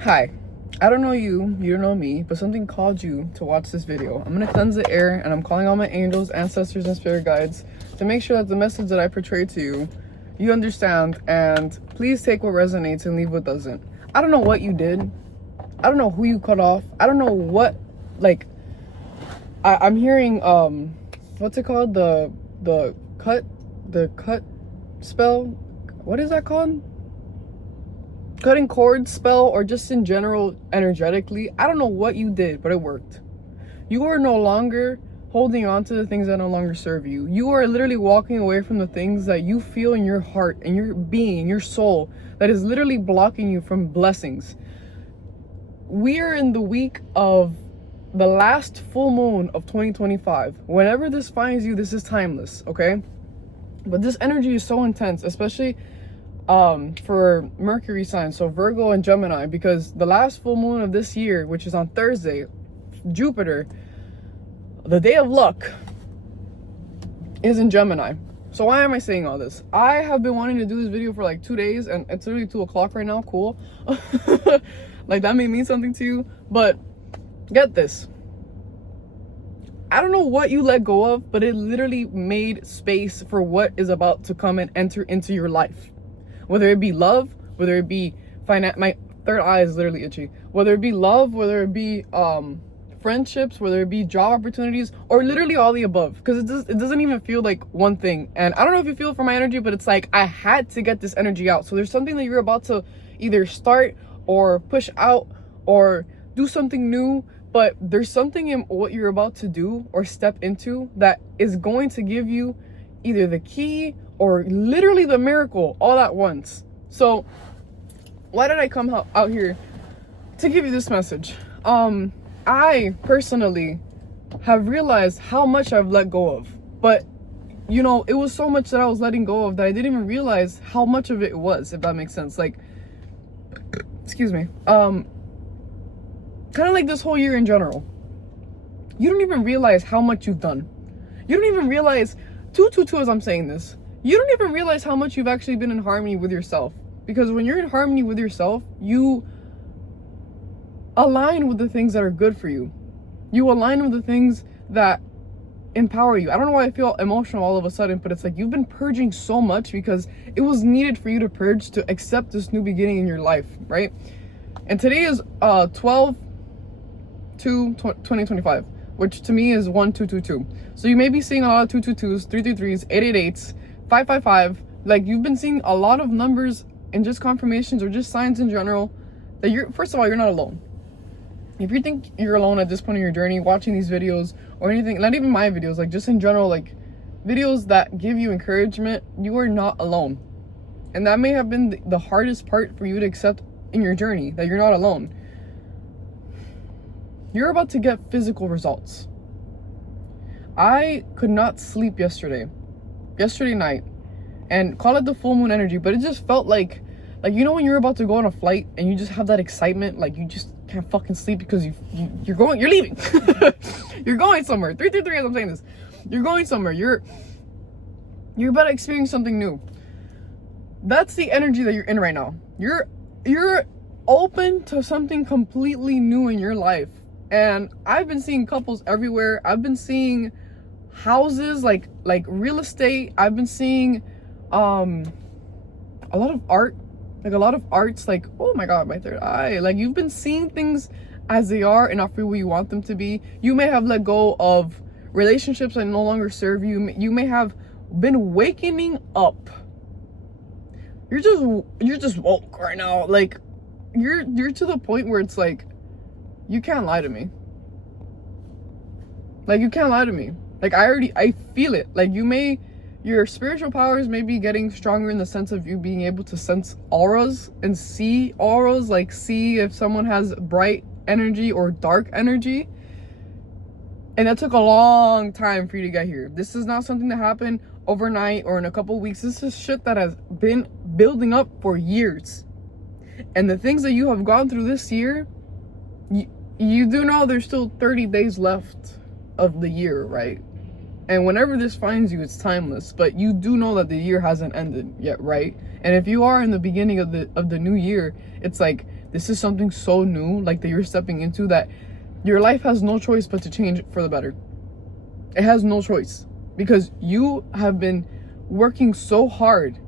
Hi, I don't know you, you don't know me, but something called you to watch this video. I'm gonna cleanse the air, and I'm calling all my angels, ancestors, and spirit guides to make sure that the message that I portray to you, you understand, and please take what resonates and leave what doesn't. I don't know what you did. I don't know who you cut off. I don't know what, like, I'm hearing, what's it called? The cut spell? What is that called? Cutting cords spell, or just in general energetically. I don't know what you did, but it worked. You are no longer holding on to the things that no longer serve you. You are literally walking away from the things that you feel in your heart and your being, your soul, that is literally blocking you from blessings. We are in the week of the last full moon of 2025. Whenever this finds you, this is timeless, okay? But this energy is so intense, especially for Mercury signs, so Virgo and Gemini, because the last full moon of this year, which is on Thursday, Jupiter, the day of luck, is in Gemini. So why am I saying all this? I have been wanting to do this video for like 2 days, and it's literally 2 o'clock right now. Cool. Like, that may mean something to you, but get this. I don't know what you let go of, but it literally made space for what is about to come and enter into your life. Whether it be love, whether it be my third eye is literally itchy. Whether it be love, whether it be friendships, whether it be job opportunities, or literally all the above. Because it doesn't even feel like one thing. And I don't know if you feel it for my energy, but it's like I had to get this energy out. So there's something that you're about to either start or push out or do something new. But there's something in what you're about to do or step into that is going to give you either the key or literally the miracle all at once. So why did I come out here to give you this message? I personally have realized how much I've let go of, but you know, it was so much that I was letting go of that I didn't even realize how much of it was, if that makes sense. Like, excuse me, kind of like this whole year in general. You don't even realize how much you've done. You don't even realize, as I'm saying this, you don't even realize how much you've actually been in harmony with yourself. Because when you're in harmony with yourself, you align with the things that are good for you. You align with the things that empower you. I don't know why I feel emotional all of a sudden, but it's like you've been purging so much because it was needed for you to purge to accept this new beginning in your life, right? And today is 12/2/2025, which to me is 1222. So you may be seeing a lot of 222s, 333s, 888s, 555. Like, you've been seeing a lot of numbers and just confirmations or just signs in general that you're, first of all, you're not alone. If you think you're alone at this point in your journey, watching these videos or anything, not even my videos, like just in general, like videos that give you encouragement, you are not alone. And that may have been the hardest part for you to accept in your journey, that you're not alone. You're about to get physical results. I could not sleep yesterday night, and call it the full moon energy, but it just felt like you know when you're about to go on a flight and you just have that excitement, like you just can't fucking sleep because you're leaving. You're going somewhere. 333, as I'm saying this, you're going somewhere. You're about to experience something new. That's the energy that you're in right now. You're open to something completely new in your life. And I've been seeing couples everywhere. I've been seeing houses, like real estate. I've been seeing a lot of art, like a lot of arts, like, oh my god, my third eye. Like, you've been seeing things as they are and not for who you want them to be. You may have let go of relationships that no longer serve you. You may have been wakening up. You're just woke right now. Like, you're to the point where it's like, you can't lie to me. Like, you can't lie to me. Like, I feel it. Like, your spiritual powers may be getting stronger in the sense of you being able to sense auras and see auras, like see if someone has bright energy or dark energy. And that took a long time for you to get here. This is not something that happened overnight or in a couple weeks. This is shit that has been building up for years. And the things that you have gone through this year, you do know there's still 30 days left of the year, right? And whenever this finds you, it's timeless. But you do know that the year hasn't ended yet, right? And if you are in the beginning of the new year, it's like this is something so new, like that you're stepping into, that your life has no choice but to change for the better. It has no choice, because you have been working so hard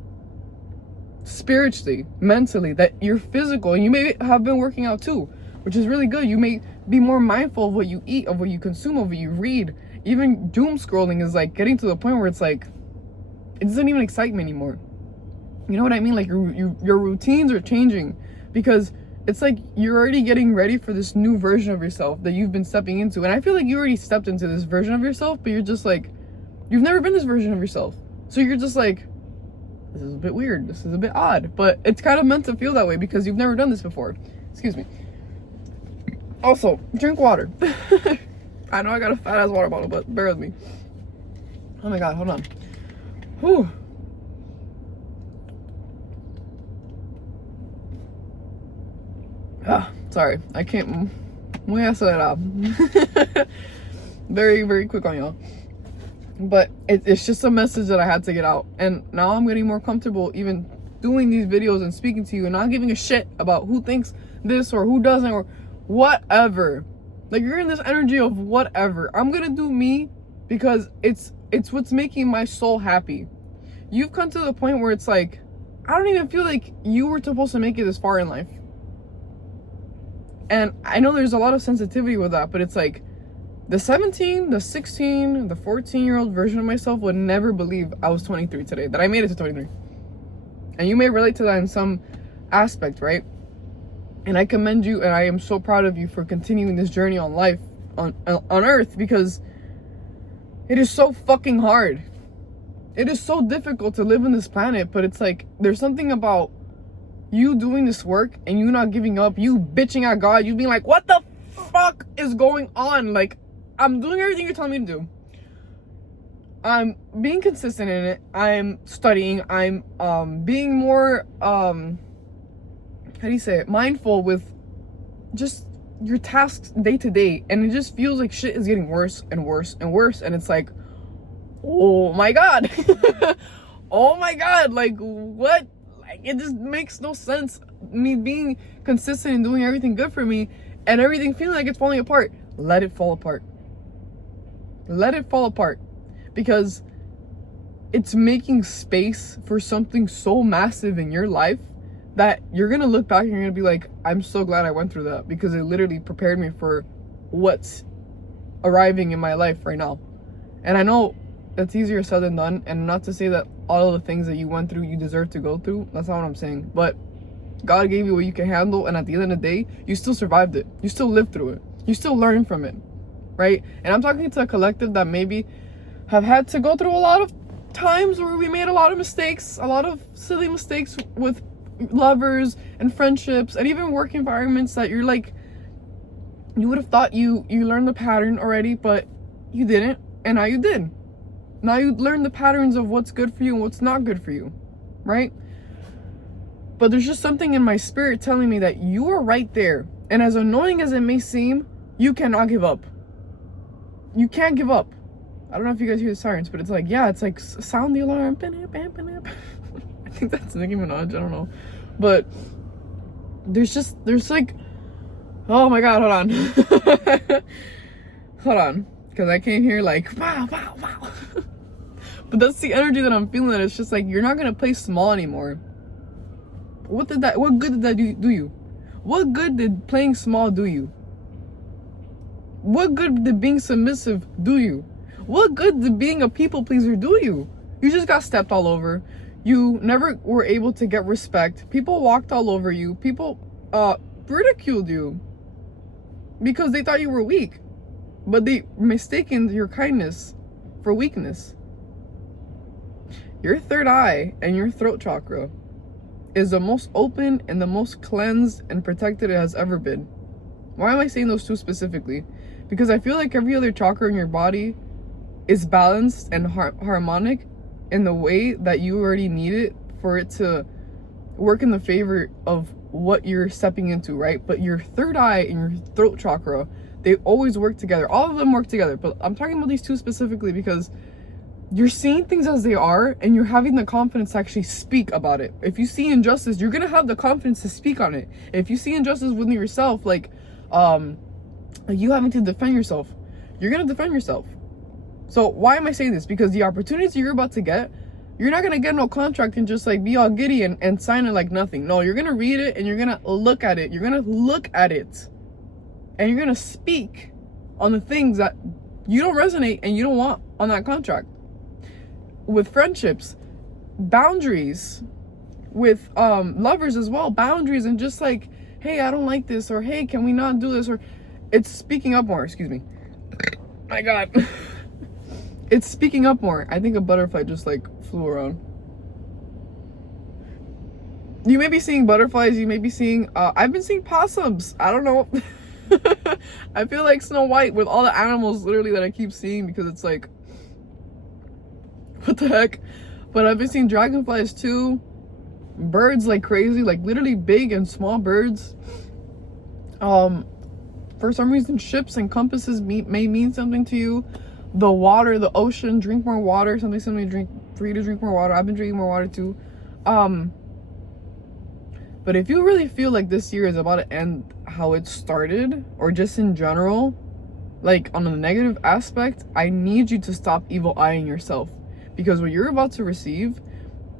spiritually, mentally, that you're physical, and you may have been working out too, which is really good. You may be more mindful of what you eat, of what you consume, of what you read. Even doom scrolling is like getting to the point where it's like, it doesn't even excite me anymore. You know what I mean? Like your routines are changing, because it's like you're already getting ready for this new version of yourself that you've been stepping into. And I feel like you already stepped into this version of yourself, but you're just like, you've never been this version of yourself. So you're just like, this is a bit weird, this is a bit odd, but it's kind of meant to feel that way because you've never done this before. Excuse me. Also, drink water. I know I got a fat ass water bottle, but bear with me. Oh my god, hold on. Whew. Sorry, I can't. Voy a acelerar. Very, very quick on y'all. But it's just a message that I had to get out. And now I'm getting more comfortable even doing these videos and speaking to you and not giving a shit about who thinks this or who doesn't or whatever. Like, you're in this energy of whatever. I'm gonna do me because it's what's making my soul happy. You've come to the point where it's like, I don't even feel like you were supposed to make it this far in life. And I know there's a lot of sensitivity with that, but it's like, the 17, the 16, the 14-year-old version of myself would never believe I was 23 today, that I made it to 23. And you may relate to that in some aspect, right? And I commend you, and I am so proud of you for continuing this journey on life, on earth, because it is so fucking hard. It is so difficult to live on this planet, but it's like, there's something about you doing this work and you not giving up, you bitching at God, you being like, what the fuck is going on? Like, I'm doing everything you're telling me to do. I'm being consistent in it. I'm studying. I'm being more how do you say it? Mindful with just your tasks day to day. And it just feels like shit is getting worse and worse and worse. And it's like, oh my god. Oh my god, like what? Like, it just makes no sense. Me being consistent and doing everything good for me and everything feeling like it's falling apart. Let it fall apart. Let it fall apart, because it's making space for something so massive in your life that you're gonna look back and you're gonna be like, I'm so glad I went through that, because it literally prepared me for what's arriving in my life right now. And I know that's easier said than done, and not to say that all of the things that you went through you deserve to go through. That's not what I'm saying. But God gave you what you can handle, and at the end of the day, you still survived it. You still lived through it. You still learned from it, right? And I'm talking to a collective that maybe have had to go through a lot of times where we made a lot of mistakes, a lot of silly mistakes with lovers and friendships, and even work environments that you're like, you would have thought you learned the pattern already, but you didn't, and now you did. Now you learn the patterns of what's good for you and what's not good for you, right? But there's just something in my spirit telling me that you are right there. And as annoying as it may seem, you cannot give up. You can't give up. I don't know if you guys hear the sirens, but it's like, yeah, it's like sound the alarm. I think that's Nicki Minaj, I don't know. But there's like, oh my god, hold on. Hold on. Because I came here like, wow, wow, wow. But that's the energy that I'm feeling, that it's just like, you're not gonna play small anymore. What good did that do you? What good did playing small do you? What good did being submissive do you? What good did being a people pleaser do you? You just got stepped all over. You never were able to get respect. People walked all over you. People ridiculed you because they thought you were weak, but they mistaken your kindness for weakness. Your third eye and your throat chakra is the most open and the most cleansed and protected it has ever been. Why am I saying those two specifically? Because I feel like every other chakra in your body is balanced and harmonic in the way that you already need it for it to work in the favor of what you're stepping into, right? But your third eye and your throat chakra, they always work together. All of them work together, but I'm talking about these two specifically because you're seeing things as they are, and you're having the confidence to actually speak about it. If you see injustice, you're gonna have the confidence to speak on it. If you see injustice within yourself, like you having to defend yourself, you're gonna defend yourself. So why am I saying this? Because the opportunities you're about to get, you're not gonna get no contract and just like be all giddy and sign it like nothing. No, you're gonna read it and you're gonna look at it. You're gonna look at it and you're gonna speak on the things that you don't resonate and you don't want on that contract. With friendships, boundaries. With lovers as well, boundaries, and just like, hey, I don't like this, or hey, can we not do this? Or it's speaking up more. Excuse me. My God. It's speaking up more. I think a butterfly just like flew around. You may be seeing butterflies. You may be seeing I've been seeing possums. I don't know. I feel like Snow White with all the animals literally that I keep seeing, because it's like, what the heck? But I've been seeing dragonflies too, birds like crazy, like literally big and small birds. For some reason, ships and compasses may mean something to you. The water, the ocean, drink more water. Something drink for you to drink more water. I've been drinking more water too. But if you really feel like this year is about to end how it started, or just in general, like on a negative aspect, I need you to stop evil eyeing yourself, because what you're about to receive,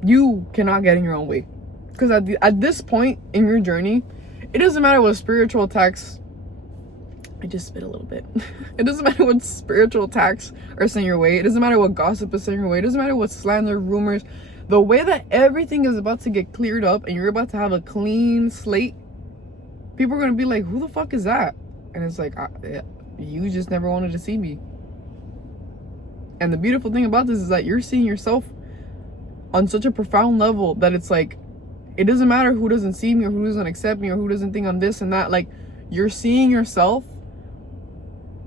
you cannot get in your own way. Because at this point in your journey, it doesn't matter what spiritual attacks. I just spit a little bit. It doesn't matter what spiritual attacks are sent your way. It doesn't matter what gossip is sent your way. It doesn't matter what slander, rumors. The way that everything is about to get cleared up and you're about to have a clean slate, people are going to be like, who the fuck is that? And it's like, you just never wanted to see me. And the beautiful thing about this is that you're seeing yourself on such a profound level that it's like, it doesn't matter who doesn't see me or who doesn't accept me or who doesn't think I'm this and that. Like, you're seeing yourself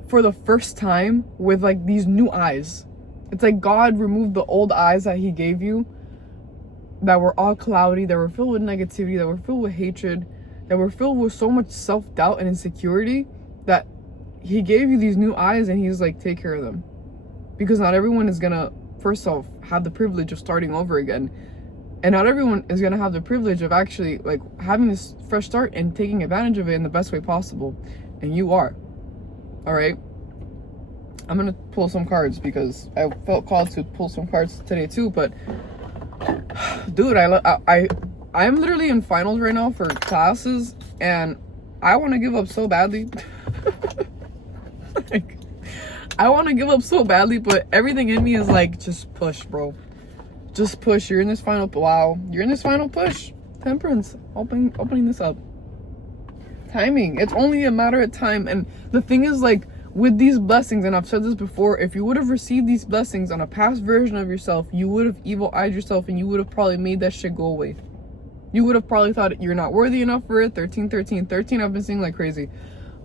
for the first time with like these new eyes. It's like God removed the old eyes that he gave you, that were all cloudy, that were filled with negativity, that were filled with hatred, that were filled with so much self-doubt and insecurity, that he gave you these new eyes and he's like, take care of them. Because not everyone is gonna, first off, have the privilege of starting over again. And not everyone is gonna have the privilege of actually like having this fresh start and taking advantage of it in the best way possible. And you are. All right. I'm gonna pull some cards because I felt called to pull some cards today too. But dude, I'm literally in finals right now for classes, and I want to give up so badly. Like, I want to give up so badly, but everything in me is like, just push, bro. Just push. You're in this final. Wow, you're in this final push. Temperance. Opening this up. Timing. It's only a matter of time. And the thing is, like, with these blessings, and I've said this before, if you would have received these blessings on a past version of yourself, you would have evil-eyed yourself and you would have probably made that shit go away. You would have probably thought you're not worthy enough for it. 13, I've been seeing like crazy.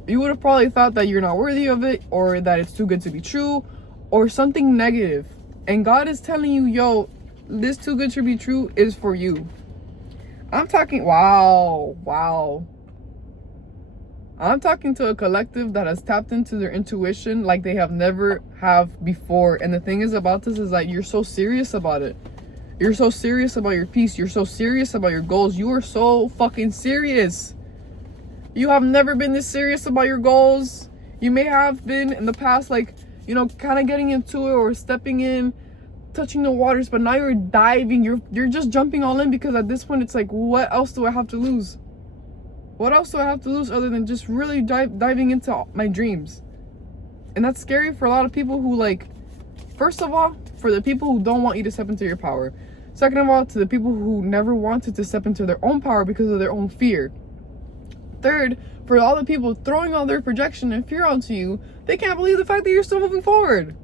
You would have probably thought that you're not worthy of it, or that it's too good to be true, or something negative. And God is telling you, yo, this too good to be true is for you. I'm talking, wow. I'm talking to a collective that has tapped into their intuition like they have never have before. And the thing is about this is that you're so serious about it. You're so serious about your peace. You're so serious about your goals. You are so fucking serious. You have never been this serious about your goals. You may have been in the past, like, you know, kind of getting into it or stepping in, touching the waters, but now you're diving. You're just jumping all in, because at this point it's like, what else do I have to lose? What else do I have to lose other than just really diving into my dreams? And that's scary for a lot of people who, like, first of all, for the people who don't want you to step into your power. Second of all, to the people who never wanted to step into their own power because of their own fear. Third, for all the people throwing all their projection and fear onto you, they can't believe the fact that you're still moving forward.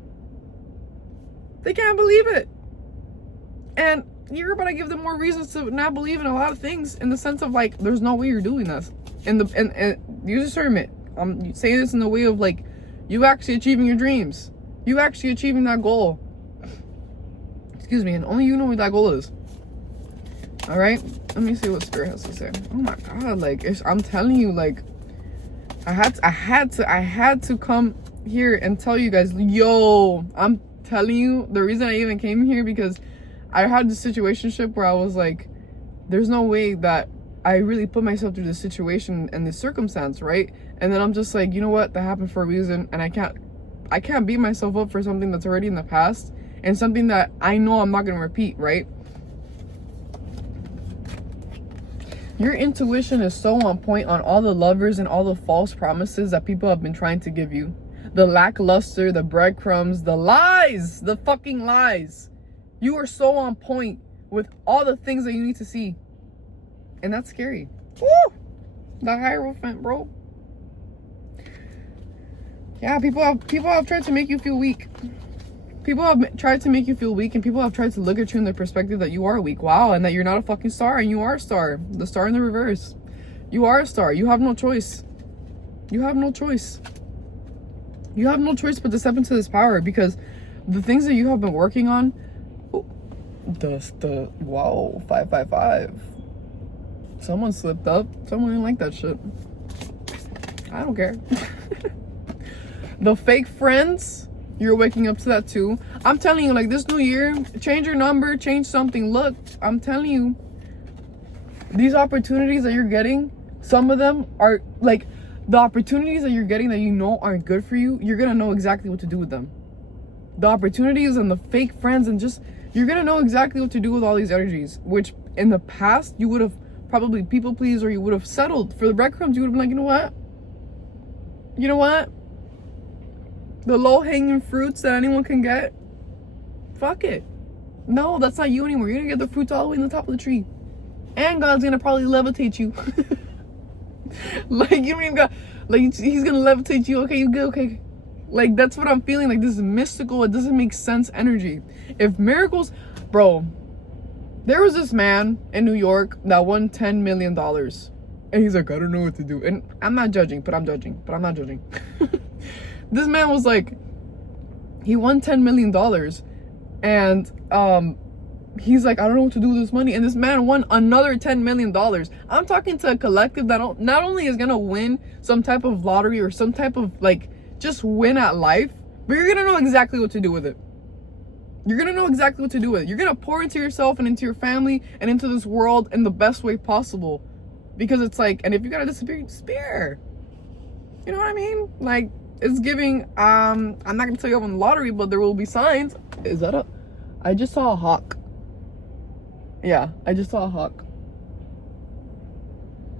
They can't believe it. And you're about to give them more reasons to not believe in a lot of things, in the sense of like, there's no way you're doing this. And use discernment. I'm saying this in the way of like, you actually achieving your dreams. You actually achieving that goal. Excuse me, and only you know what that goal is. All right, let me see what Spirit has to say. Oh my God, like, I'm telling you, like, I had to come here and tell you guys, yo, I'm telling you, the reason I even came here, because I had this situationship where I was like, there's no way that I really put myself through this situation and this circumstance, right? And then I'm just like, you know what, that happened for a reason, and I can't beat myself up for something that's already in the past and something that I know I'm not gonna repeat, right? Your intuition is so on point on all the lovers and all the false promises that people have been trying to give you. The lackluster, the breadcrumbs, the lies, the fucking lies. You are so on point with all the things that you need to see. And that's scary. Woo! The Hierophant, bro. Yeah, people have tried to make you feel weak. People have tried to make you feel weak, and people have tried to look at you in the perspective that you are weak. Wow, and that you're not a fucking star, and you are a star. The star in the reverse. You are a star. You have no choice. You have no choice. You have no choice but to step into this power, because the things that you have been working on, wow, 555. Someone slipped up. Someone didn't like that shit. I don't care. The fake friends, you're waking up to that too. I'm telling you, like, this new year, change your number, change something. Look, I'm telling you, these opportunities that you're getting, some of them are like the opportunities that you're getting that you know aren't good for you. You're gonna know exactly what to do with them. The opportunities and the fake friends, and just, you're gonna know exactly what to do with all these energies, which in the past you would have probably people pleased, or you would have settled for the breadcrumbs. You would have been like, you know what, the low-hanging fruits that anyone can get, fuck it. No, that's not you anymore. You're gonna get the fruits all the way in the top of the tree, and God's gonna probably levitate you. Like, you don't even got, like, he's gonna levitate you. Okay, you good? Okay, like, that's what I'm feeling. Like, this is mystical, it doesn't make sense energy. If miracles, bro, there was this man in New York that won $10 million, and he's like, I don't know what to do. And I'm not judging, but I'm not judging. This man was like, he won $10 million, and he's like, I don't know what to do with this money. And this man won another $10 million. I'm talking to a collective that not only is gonna win some type of lottery or some type of, like, just win at life, but you're gonna know exactly what to do with it. You're gonna know exactly what to do with it. You're gonna pour into yourself and into your family and into this world in the best way possible. Because it's like, and if you gotta disappear, disappear. You know what I mean? Like, it's giving, I'm not gonna tell you I won the lottery, but there will be signs. Is that I just saw a hawk. Yeah, I just saw a hawk.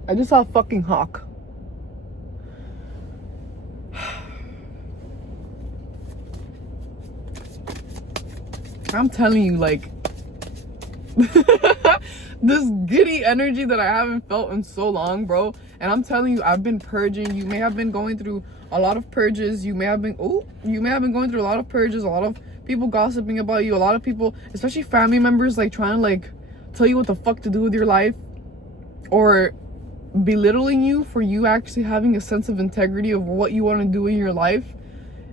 I just saw a fucking hawk. I'm telling you, like, this giddy energy that I haven't felt in so long, bro. And I'm telling you, I've been purging. You may have been going through a lot of purges. You may have been going through a lot of purges, a lot of people gossiping about you, a lot of people, especially family members, like, trying to, like, tell you what the fuck to do with your life, or belittling you for you actually having a sense of integrity of what you want to do in your life,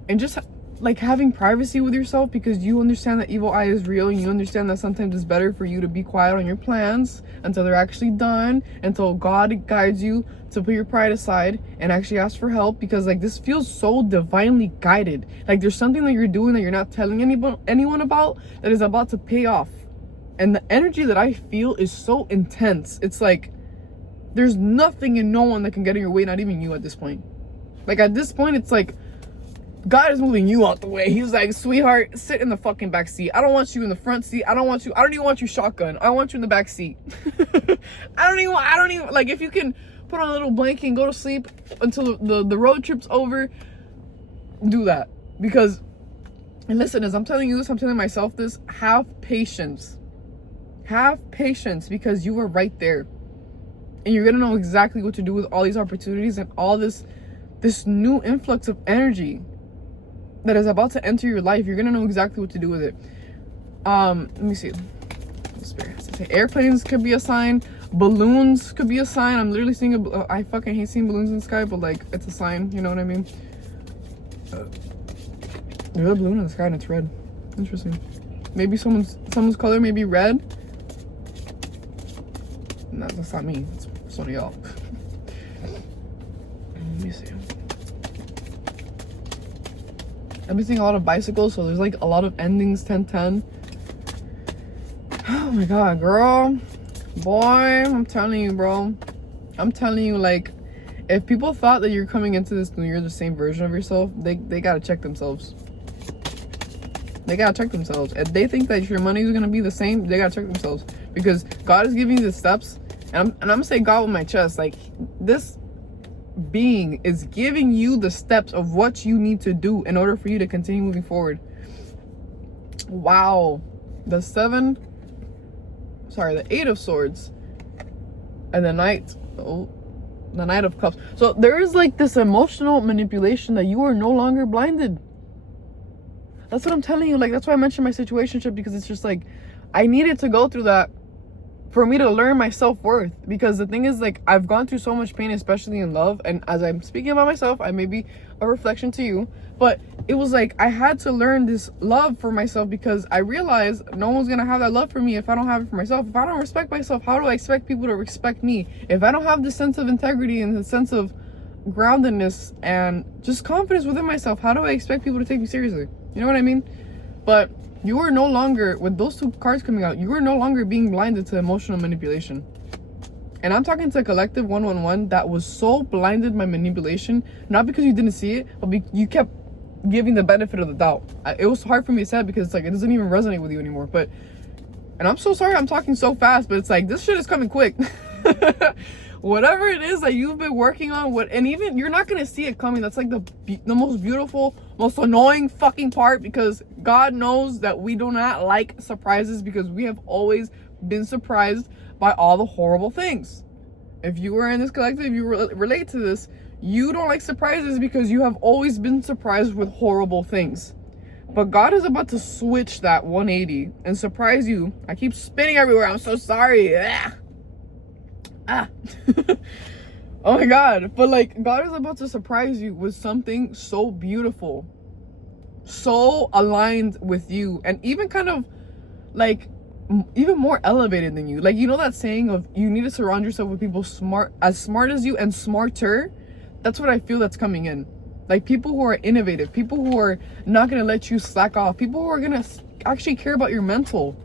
and just like having privacy with yourself, because you understand that evil eye is real, and you understand that sometimes it's better for you to be quiet on your plans until they're actually done, until God guides you to put your pride aside and actually ask for help. Because, like, this feels so divinely guided. Like, there's something that you're doing that you're not telling anyone about, that is about to pay off. And the energy that I feel is so intense. It's like there's nothing and no one that can get in your way, not even you at this point. Like, at this point, it's like God is moving you out the way. He's like, sweetheart, sit in the fucking back seat. I don't want you in the front seat. I don't even want you shotgun. I want you in the back seat. I don't even, like, if you can put on a little blanket and go to sleep until the road trip's over, do that. Because, and listen, as I'm telling you this, I'm telling myself this, have patience. Have patience, because you are right there. And you're gonna know exactly what to do with all these opportunities and all this new influx of energy that is about to enter your life. You're gonna know exactly what to do with it. Let me see. Spirit has to say airplanes could be a sign. Balloons could be a sign. I'm literally seeing I fucking hate seeing balloons in the sky, but, like, it's a sign. You know what I mean? There's a balloon in the sky and it's red. Interesting. Maybe someone's color may be red. No, that's not me. It's one of y'all. Let me see. I've been seeing a lot of bicycles, so there's like a lot of endings 10-10. Oh my god, girl, boy, I'm telling you, bro. I'm telling you, like, if people thought that you're coming into this new year the same version of yourself, they gotta check themselves. They gotta check themselves. If they think that your money is gonna be the same, they gotta check themselves, because God is giving you the steps, and I'm gonna say God with my chest, like, this being is giving you the steps of what you need to do in order for you to continue moving forward. Wow. The 8 of swords and the Knight of Cups. So there is like this emotional manipulation that you are no longer blinded. That's what I'm telling you. Like, that's why I mentioned my situationship, because it's just like I needed to go through that for me to learn my self-worth. Because the thing is, like, I've gone through so much pain, especially in love, and as I'm speaking about myself, I may be a reflection to you, but it was like I had to learn this love for myself, because I realized no one's gonna have that love for me if I don't have it for myself. If I don't respect myself, how do I expect people to respect me? If I don't have the sense of integrity and the sense of groundedness and just confidence within myself, how do I expect people to take me seriously? You know what I mean? But you are no longer, with those 2 cards coming out, you are no longer being blinded to emotional manipulation. And I'm talking to a collective 111 that was so blinded by manipulation, not because you didn't see it, but you kept giving the benefit of the doubt. It was hard for me to say it, because it's like it doesn't even resonate with you anymore. But, and I'm so sorry I'm talking so fast, but it's like this shit is coming quick. Whatever it is that you've been working on, and even you're not gonna see it coming. That's like the most beautiful, most annoying fucking part, because God knows that we do not like surprises, because we have always been surprised by all the horrible things. If you are in this collective, you relate to this. You don't like surprises because you have always been surprised with horrible things. But God is about to switch that 180 and surprise you. I keep spinning everywhere. I'm so sorry. Oh my god. But like, God is about to surprise you with something so beautiful, so aligned with you, and even kind of like even more elevated than you. Like, you know that saying of you need to surround yourself with people smart as you and smarter? That's what I feel that's coming in. Like, people who are innovative, people who are not gonna let you slack off, people who are gonna actually care about your mental.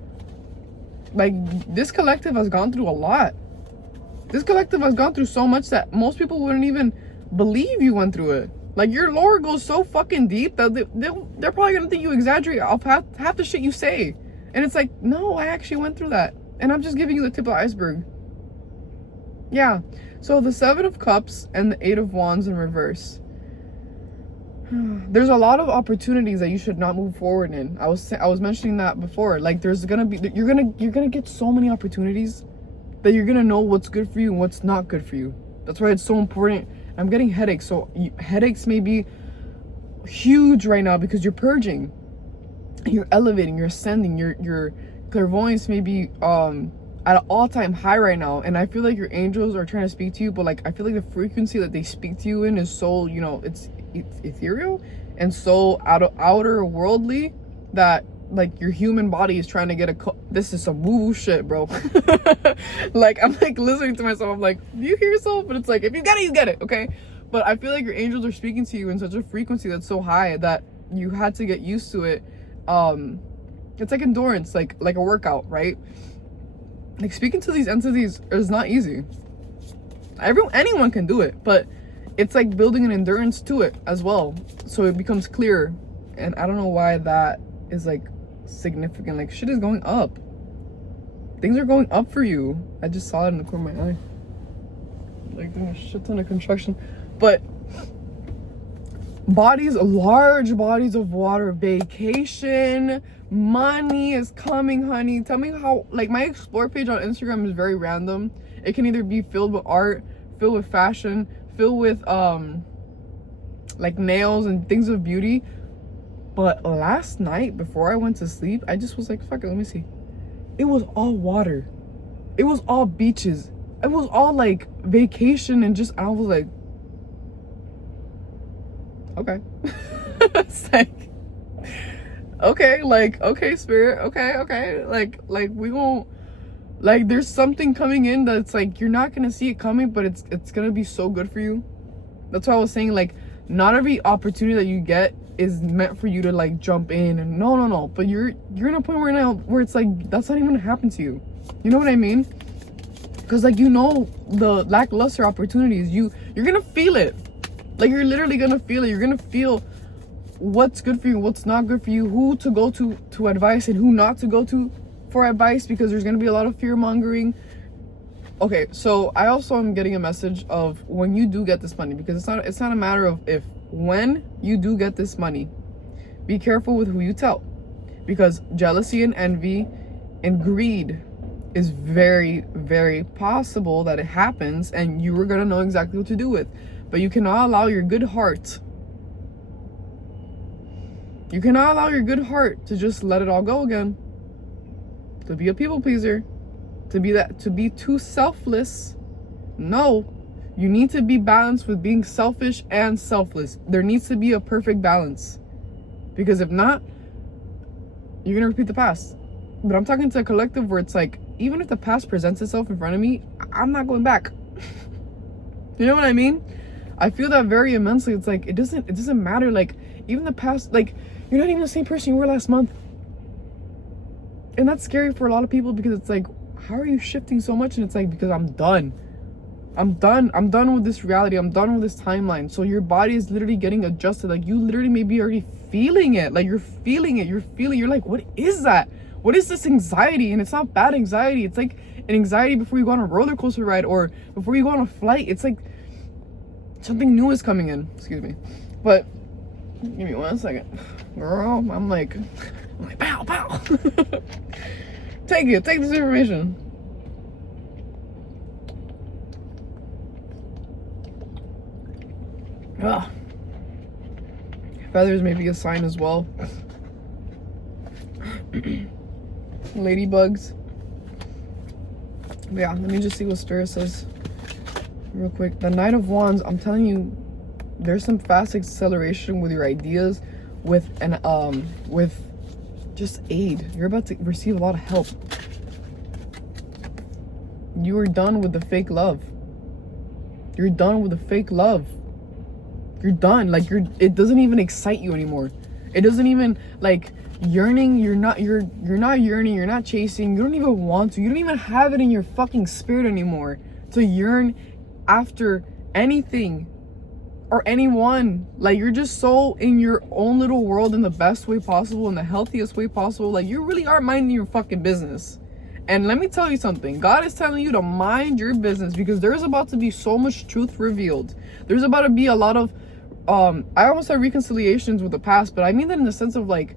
Like, this collective has gone through a lot. This collective has gone through so much that most people wouldn't even believe you went through it. Like, your lore goes so fucking deep that they're probably gonna think you exaggerate off half the shit you say. And it's like, no, I actually went through that, and I'm just giving you the tip of the iceberg. Yeah. So the 7 of Cups and the 8 of Wands in reverse. There's a lot of opportunities that you should not move forward in. I was mentioning that before. Like, there's gonna be, you're gonna get so many opportunities that you're gonna know what's good for you and what's not good for you. That's why it's so important. I'm getting headaches, so headaches may be huge right now because you're purging, you're elevating, you're ascending, your clairvoyance may be at an all-time high right now, and I feel like your angels are trying to speak to you, but like I feel like the frequency that they speak to you in is so, you know, it's ethereal and so outer worldly that like your human body is trying to get this is some woo-woo shit, bro. Like, I'm like listening to myself, I'm like, do you hear yourself? But it's like, if you get it, you get it, okay? But I feel like your angels are speaking to you in such a frequency that's so high that you had to get used to it. It's like endurance, like a workout, right? Like, speaking to these entities is not easy. Anyone can do it, but it's like building an endurance to it as well, so it becomes clearer. And I don't know why that is like significant. Like, shit is going up, things are going up for you. I just saw it in the corner of my eye, like doing a shit ton of construction. But large bodies of water, vacation, money is coming, honey. Tell me how. Like, my explore page on Instagram is very random. It can either be filled with art, filled with fashion, filled with like nails and things of beauty. But last night before I went to sleep, I just was like, fuck it, let me see. It was all water, it was all beaches, it was all like vacation, and I was like, okay. It's like, okay, like, okay, spirit, okay, like we won't, like, there's something coming in that's like you're not gonna see it coming, but it's gonna be so good for you. That's why I was saying, like, not every opportunity that you get is meant for you to like jump in, and no, but you're in a point right now where it's like that's not even gonna happen to you. You know what I mean? Because like, you know, the lackluster opportunities, you're gonna feel it. Like, you're literally gonna feel it. You're gonna feel what's good for you, what's not good for you, who to go to advice and who not to go to for advice, because there's gonna be a lot of fear mongering. Okay, so I also am getting a message of when you do get this money, because it's not a matter of if. When you do get this money, be careful with who you tell, because jealousy and envy and greed is very, very possible that it happens, and you are gonna know exactly what to do with. But you cannot allow your good heart. You cannot allow your good heart to just let it all go again. To be a people pleaser, to be too selfless. No. You need to be balanced with being selfish and selfless. There needs to be a perfect balance. Because if not, you're going to repeat the past. But I'm talking to a collective where it's like, even if the past presents itself in front of me, I'm not going back. You know what I mean? I feel that very immensely. It's like, it doesn't matter. Like, even the past, like, you're not even the same person you were last month. And that's scary for a lot of people, because it's like, how are you shifting so much? And it's like, because I'm done with this reality. I'm done with this timeline. So your body is literally getting adjusted. Like, you literally may be already feeling it. Like, you're feeling it. You're like, what is that? What is this anxiety? And it's not bad anxiety. It's like an anxiety before you go on a roller coaster ride or before you go on a flight. It's like something new is coming in. Excuse me. But give me 1 second. Girl, I'm like, pow, pow. Take this information. Ugh. Feathers may be a sign as well. Ladybugs. But yeah, let me just see what Spirit says real quick. The Knight of Wands, I'm telling you, there's some fast acceleration with your ideas, with just aid. You're about to receive a lot of help. You are done with the fake love. You're done with the fake love. You're done. Like, it doesn't even excite you anymore. It doesn't even, like, yearning. You're not yearning. You're not chasing. You don't even want to. You don't even have it in your fucking spirit anymore to yearn after anything or anyone. Like, you're just so in your own little world in the best way possible, in the healthiest way possible. Like, you really are minding your fucking business. And let me tell you something. God is telling you to mind your business, because there's about to be so much truth revealed. There's about to be a lot of I almost said reconciliations with the past, but I mean that in the sense of like,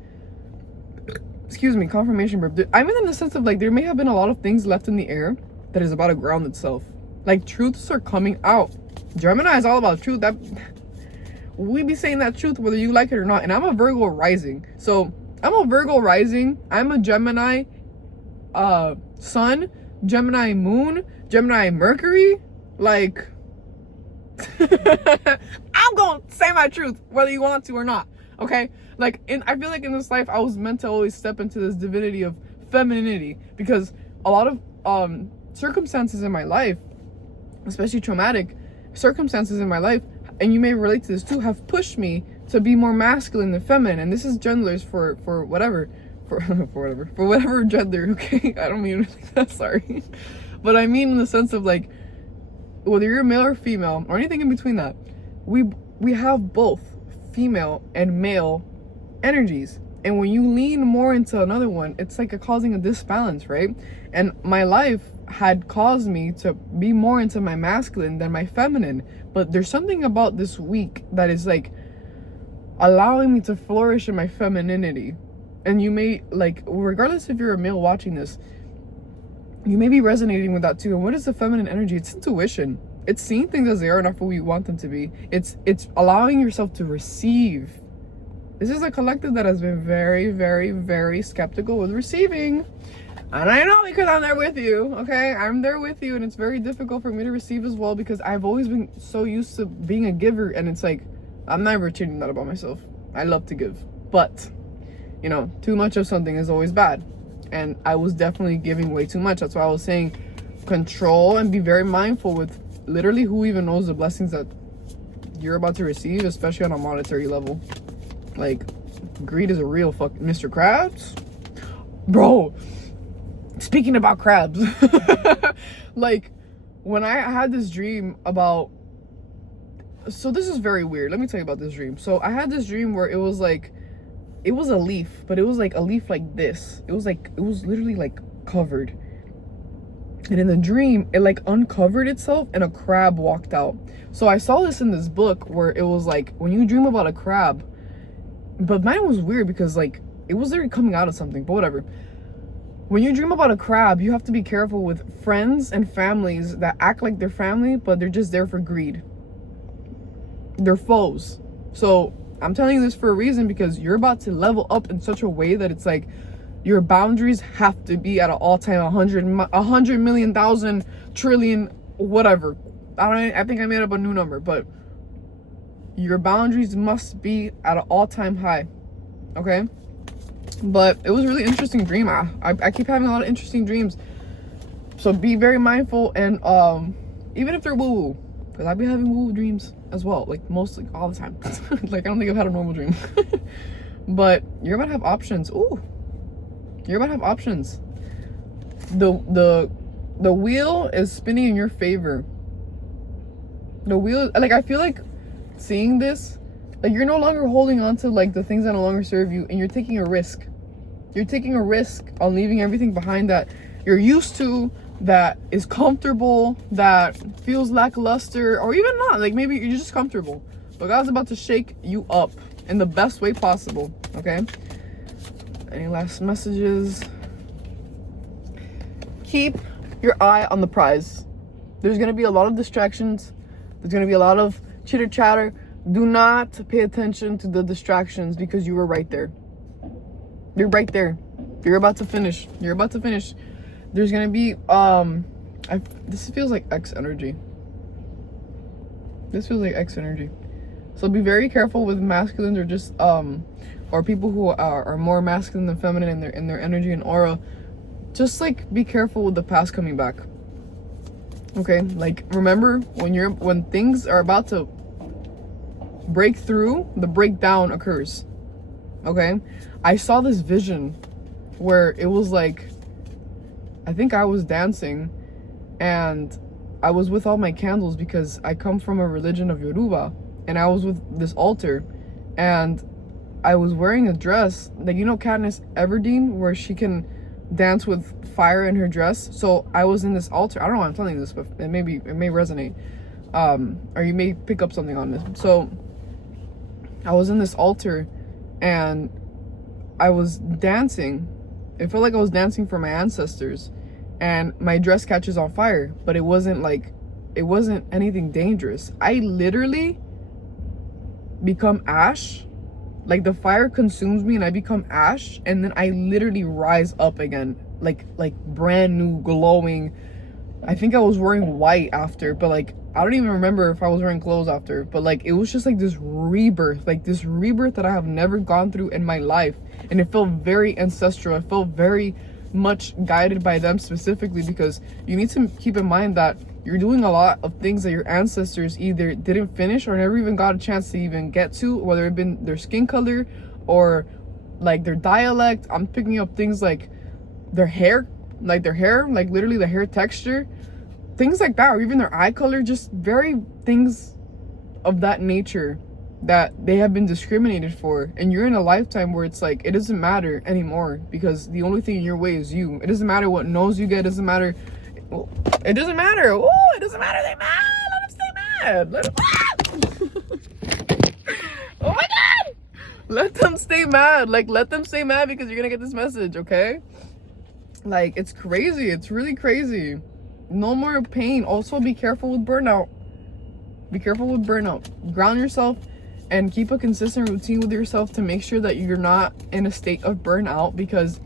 excuse me, confirmation burp. I mean in the sense of like, there may have been a lot of things left in the air that is about to ground itself. Like, truths are coming out. Gemini is all about truth. That we be saying that truth whether you like it or not. And I'm a Virgo rising. So I'm a Virgo rising. I'm a Gemini sun, Gemini moon, Gemini Mercury. Like, I'm gonna say my truth whether you want to or not. Okay? Like, I feel like in this life I was meant to always step into this divinity of femininity, because a lot of circumstances in my life, especially traumatic circumstances in my life, and you may relate to this too, have pushed me to be more masculine than feminine. And this is genders for whatever, for whatever gender. Okay, I don't mean it like that, sorry, but I mean in the sense of like, whether you're male or female or anything in between that, we have both female and male energies. And when you lean more into another one, it's like causing a disbalance, right? And my life had caused me to be more into my masculine than my feminine. But there's something about this week that is like allowing me to flourish in my femininity. And you may, like, regardless if you're a male watching this, you may be resonating with that too. And what is the feminine energy? It's intuition. It's seeing things as they are, not what we want them to be. It's allowing yourself to receive. This is a collective that has been very, very, very skeptical with receiving. And I know, because I'm there with you, okay? I'm there with you, and it's very difficult for me to receive as well, because I've always been so used to being a giver, and it's like, I'm never changing that about myself. I love to give. But, you know, too much of something is always bad. And I was definitely giving way too much. That's why I was saying control and be very mindful with literally who even knows the blessings that you're about to receive, especially on a monetary level. Like, greed is a real fuck. Mr. Krabs? Bro, speaking about crabs. Like, when I had this dream about... So this is very weird. Let me tell you about this dream. So I had this dream where it was like... It was a leaf, but it was like a leaf like this. It was literally like covered. And in the dream, it like uncovered itself and a crab walked out. So I saw this in this book where it was like, when you dream about a crab, but mine was weird because like, it was literally coming out of something, but whatever. When you dream about a crab, you have to be careful with friends and families that act like they're family, but they're just there for greed. They're foes. So I'm telling you this for a reason, because you're about to level up in such a way that it's like your boundaries have to be at an all-time 100 million, thousand, trillion, whatever. I think I made up a new number, but your boundaries must be at an all-time high. Okay? But it was a really interesting dream. I keep having a lot of interesting dreams. So be very mindful, and even if they're woo-woo, because I be having woo-woo dreams as well, like mostly all the time. Like, I don't think I've had a normal dream. But you're about to have options. Ooh. You're about to have options. The wheel is spinning in your favor. The wheel, like, I feel like seeing this, like, you're no longer holding on to like the things that no longer serve you, and you're taking a risk. You're taking a risk on leaving everything behind that you're used to, that is comfortable, that feels lackluster, or even not. Like, maybe you're just comfortable, but God's about to shake you up in the best way possible. Okay? Any last messages? Keep your eye on the prize. There's gonna be a lot of distractions. There's gonna be a lot of chitter chatter. Do not pay attention to the distractions, because you were right there. You're right there. You're about to finish. You're about to finish. There's gonna be this feels like X energy. This feels like X energy. So be very careful with masculines, or just or people who are more masculine than feminine in their energy and aura. Just like be careful with the past coming back. Okay? Like, remember when things are about to break through, the breakdown occurs. Okay? I saw this vision where it was like, I think I was dancing and I was with all my candles, because I come from a religion of Yoruba, and I was with this altar, and I was wearing a dress, like, you know Katniss Everdeen, where she can dance with fire in her dress. So I was in this altar. I don't know why I'm telling you this, but it may resonate, or you may pick up something on this. So I was in this altar and I was dancing. It felt like I was dancing for my ancestors, and my dress catches on fire, but it wasn't anything dangerous. I literally become ash. Like, the fire consumes me and I become ash, and then I literally rise up again, like brand new, glowing. I think I was wearing white after, but like, I don't even remember if I was wearing clothes after, but like, it was just like this rebirth that I have never gone through in my life. And it felt very ancestral. It felt very much guided by them specifically, because you need to keep in mind that you're doing a lot of things that your ancestors either didn't finish or never even got a chance to even get to, whether it been their skin color or like their dialect. I'm picking up things like their hair, like literally the hair texture, things like that, or even their eye color, just very things of that nature that they have been discriminated for. And you're in a lifetime where it's like, it doesn't matter anymore, because the only thing in your way is you. It doesn't matter what nose you get. It doesn't matter. It doesn't matter. Oh, it doesn't matter. They're mad. Let them stay mad. Oh my God. Let them stay mad. Like, let them stay mad, because you're gonna get this message, okay? Like, it's crazy. It's really crazy. No more pain. Also, be careful with burnout. Be careful with burnout. Ground yourself and keep a consistent routine with yourself to make sure that you're not in a state of burnout, because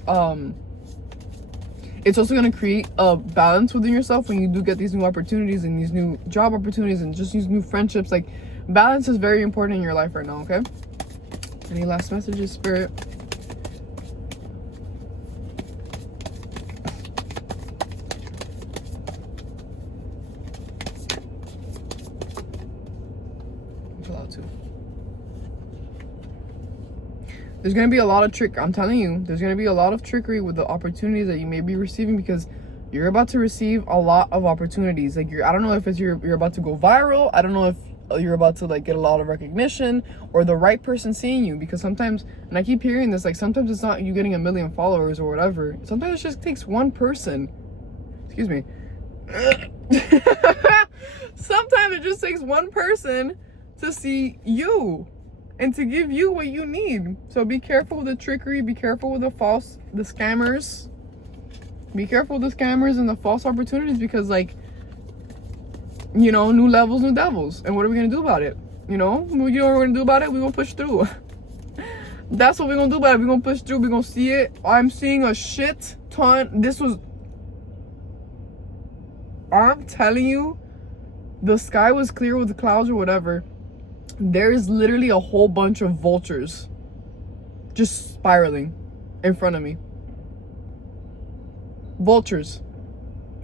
it's also going to create a balance within yourself when you do get these new opportunities and these new job opportunities and just these new friendships. Like, balance is very important in your life right now. Okay? Any last messages, Spirit? allowed to. There's going to be a lot of I'm telling you, there's going to be a lot of trickery with the opportunities that you may be receiving, because you're about to receive a lot of opportunities. Like, I don't know if it's you're about to go viral. I don't know if you're about to like get a lot of recognition, or the right person seeing you, because sometimes, and I keep hearing this, like sometimes it's not you getting 1 million followers or whatever. Sometimes it just takes one person. Excuse me. Sometimes it just takes one person to see you and to give you what you need. So be careful with the trickery, be careful with the scammers. Be careful with the scammers and the false opportunities, because like, you know, new levels, new devils. And what are we gonna do about it? You know what we're gonna do about it? We're gonna push through. That's what we're gonna do about it. We're gonna push through. We're gonna see it. I'm seeing a shit ton. I'm telling you, the sky was clear with the clouds or whatever. There is literally a whole bunch of vultures just spiraling in front of me. Vultures.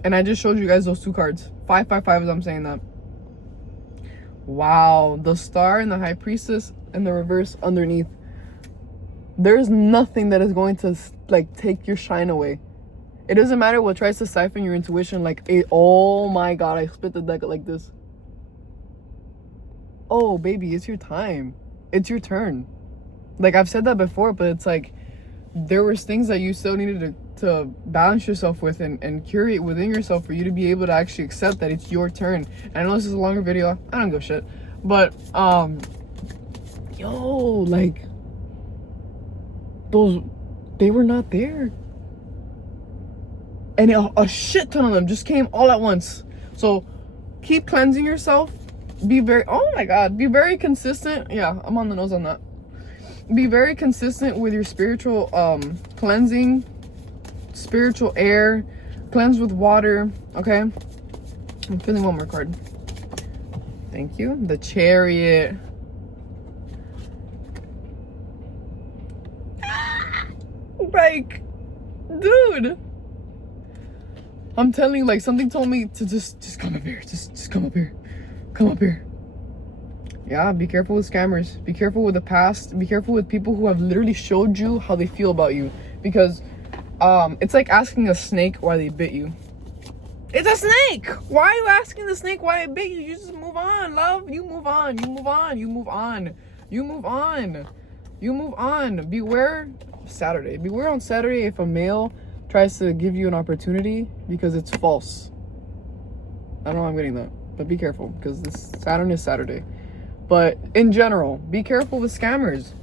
And I just showed you guys those 2 cards. 555 as I'm saying that. Wow. The star and the high priestess and the reverse underneath. There's nothing that is going to like take your shine away. It doesn't matter what tries to siphon your intuition. Like, oh my god, I split the deck like this. Oh baby, it's your time. It's your turn. Like, I've said that before, but it's like there was things that you still needed to balance yourself with and curate within yourself for you to be able to actually accept that it's your turn. And I know this is a longer video. I don't give a shit. But yo, like, they were not there. And a shit ton of them just came all at once. So keep cleansing yourself. Be very consistent. Yeah, I'm on the nose on that. Be very consistent with your spiritual cleansing, spiritual air, cleanse with water. Okay, I'm feeling one more card. Thank you. The Chariot. Like, dude, I'm telling you, like, something told me to just come up here. Just come up here. Come up here. Yeah, be careful with scammers. Be careful with the past. Be careful with people who have literally showed you how they feel about you. Because it's like asking a snake why they bit you. It's a snake! Why are you asking the snake why it bit you? You just move on, love. You move on. You move on. You move on. You move on. You move on. Beware Saturday. Beware on Saturday if a male tries to give you an opportunity, because it's false. I don't know how I'm getting that, but be careful, because this Saturn is Saturday. But in general, be careful with scammers.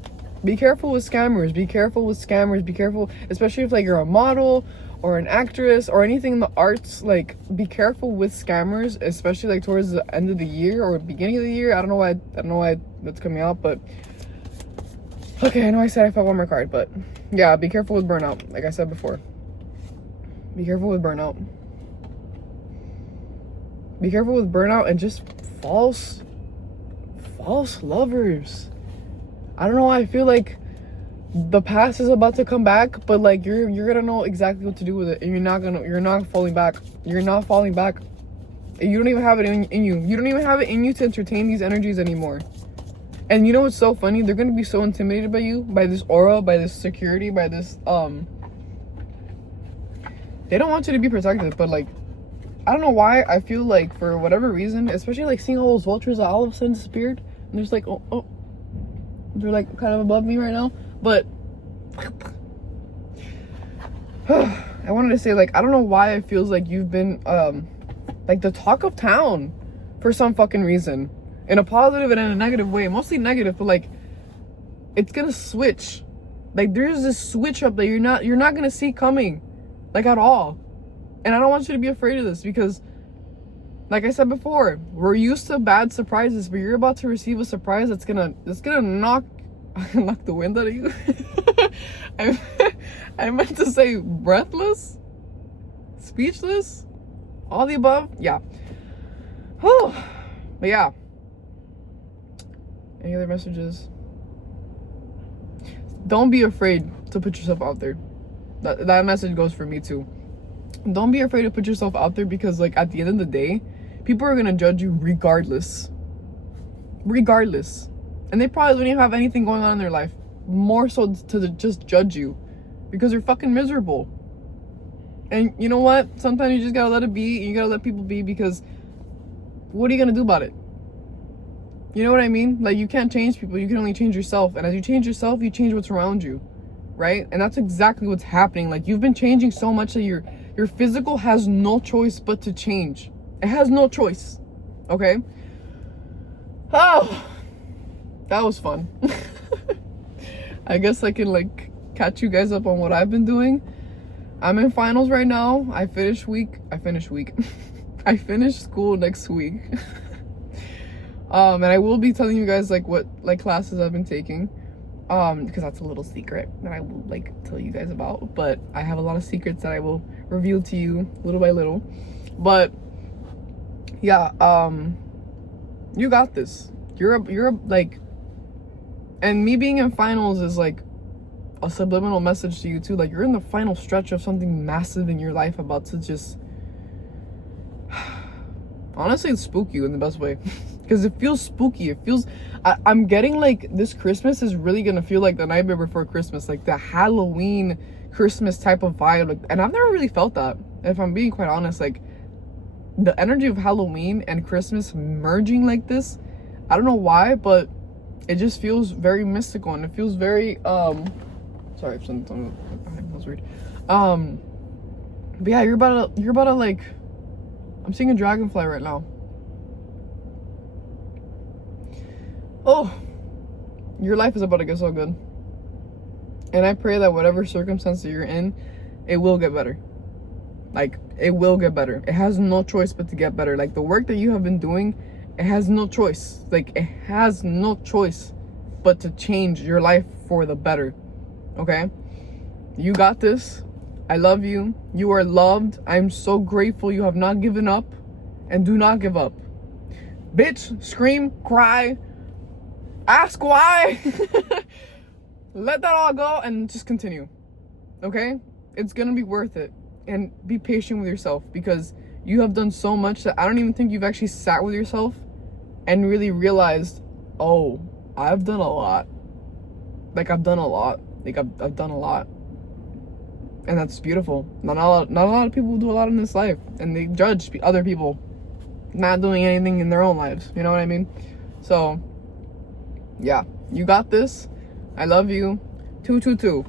Be careful with scammers. Be careful with scammers. Be careful, especially if like you're a model or an actress or anything in the arts. Like, be careful with scammers, especially like towards the end of the year or beginning of the year. I don't know why that's coming out, but okay, I know I said I felt one more card, but yeah, be careful with burnout. Like I said before, be careful with burnout. Be careful with burnout and just false lovers. I don't know why I feel like the past is about to come back, but like you're gonna know exactly what to do with it, and you're not falling back. You're not falling back. You don't even have it in you. You don't even have it in you to entertain these energies anymore. And you know what's so funny? They're gonna be so intimidated by you, by this aura, by this security, by this they don't want you to be protected, but like, I don't know why I feel like for whatever reason, especially like seeing all those vultures that all of a sudden disappeared, and there's like, oh, they're like kind of above me right now. But I wanted to say, like, I don't know why it feels like you've been like the talk of town for some fucking reason, in a positive and in a negative way. Mostly negative, but like it's gonna switch. Like, there's this switch up that you're not gonna see coming, like, at all. And I don't want you to be afraid of this, because like I said before, we're used to bad surprises, but you're about to receive a surprise that's gonna knock the wind out of you. I meant to say breathless, speechless, all the above. Yeah. Whew. But yeah. Any other messages? Don't be afraid to put yourself out there. That message goes for me too. Don't be afraid to put yourself out there, because like at the end of the day, people are gonna judge you regardless. regardless. And they probably don't even have anything going on in their life, more so to just judge you because you're fucking miserable. And you know what? Sometimes you just gotta let it be. You gotta let people be, because what are you gonna do about it? You know what I mean? Like, you can't change people. You can only change yourself. And as you change yourself, you change what's around you, right? And that's exactly what's happening. Like, you've been changing so much that your physical has no choice but to change. It has no choice. Okay? Oh, that was fun. I guess I can like catch you guys up on what I've been doing. I'm in finals right now. I finish I finish school next week. And I will be telling you guys like what like classes I've been taking, because that's a little secret that I will like tell you guys about. But I have a lot of secrets that I will reveal to you little by little. But yeah, you got this. You're like, and me being in finals is like a subliminal message to you too. Like, you're in the final stretch of something massive in your life about to just honestly spook you in the best way. Because it feels spooky. It feels, I'm getting like this Christmas is really gonna feel like the Nightmare Before Christmas, like the Halloween Christmas type of vibe. Like, and I've never really felt that, if I'm being quite honest. Like, the energy of Halloween and Christmas merging like this, I don't know why, but it just feels very mystical, and it feels very sorry if something was weird. But yeah, you're about to like, I'm seeing a dragonfly right now. Oh, your life is about to get so good. And I pray that whatever circumstance that you're in, it will get better. Like, it will get better. It has no choice but to get better. Like, the work that you have been doing, it has no choice. Like, it has no choice but to change your life for the better. Okay? You got this. I love you. You are loved. I'm so grateful you have not given up. And do not give up. Bitch, scream, cry, ask why. Let that all go and just continue. Okay? It's gonna be worth it. And be patient with yourself, because you have done so much that I don't even think you've actually sat with yourself and really realized, oh, I've done a lot. Like, I've done a lot. Like, I've done a lot. And that's beautiful. Not a lot of people do a lot in this life, and they judge other people not doing anything in their own lives. You know what I mean? So, yeah, you got this. I love you. 222.